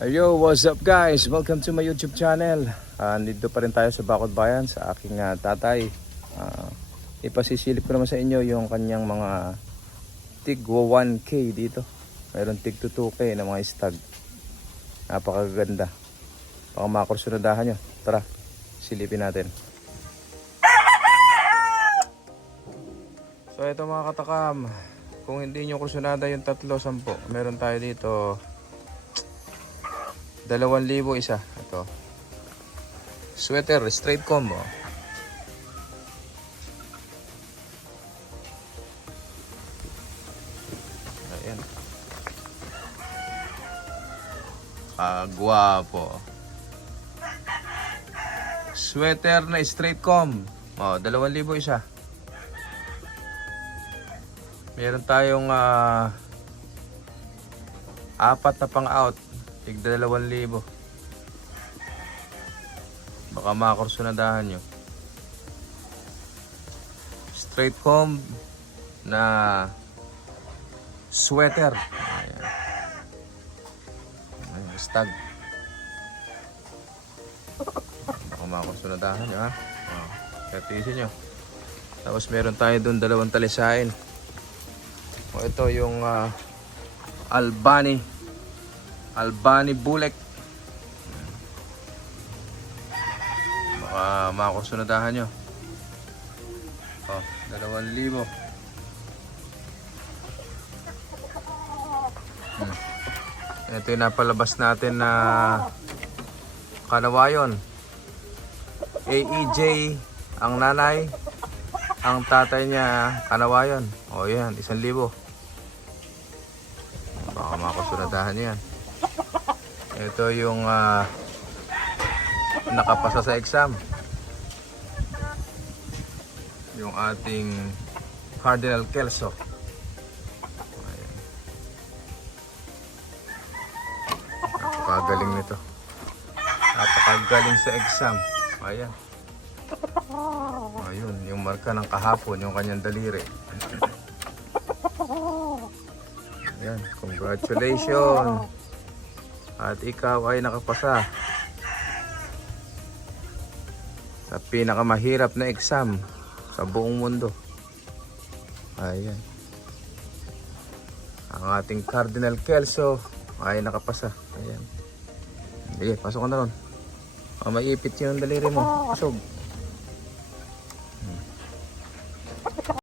Yo, what's up guys? Welcome to my YouTube channel. Nandito pa rin tayo sa Bacod Bayan sa aking tatay. Ipasisilip ko naman sa inyo yung kanyang mga tigwa 1K dito. Mayroon tig 2K na mga stag. Napakaganda. Baka makursunadahan nyo. Tara, silipin natin. So ito mga katakam, kung hindi nyo kursunada yung 3-10, meron tayo dito 2,000 isa. Ito. Sweater, straight combo. Ayan. Guwapo. Sweater na straight comb. 2,000 isa. Meron tayong 4 na pang out. Tigda 2,000. Baka makursunadahan nyo. Straight comb na sweater. Ayan. Ayan, stag. Baka makursunadahan nyo ha. Katisin nyo. Tapos meron tayo dun 2 talisain. Ito yung Albany Bulek. Baka makursunadahan nyo. 2,000. Ito yung napalabas natin na kanawayon. AEJ ang nanay, ang tatay niya kanawayon. O yan, 1,000. Baka makursunadahan yan. Ito yung nakapasa sa exam. Yung ating Cardinal Kelso. Ayan. Napakagaling nito. Napakagaling sa exam. Ayan. Ayun, yung marka ng kahapon, yung kanyang daliri. Ayan, congratulations. At ikaw ay nakapasa sa pinakamahirap na exam sa buong mundo. Ayan. Ang ating Cardinal Kelso ay nakapasa. Ayan. Sige, pasok ka na ron. Maipit yung daliri mo. Pasok.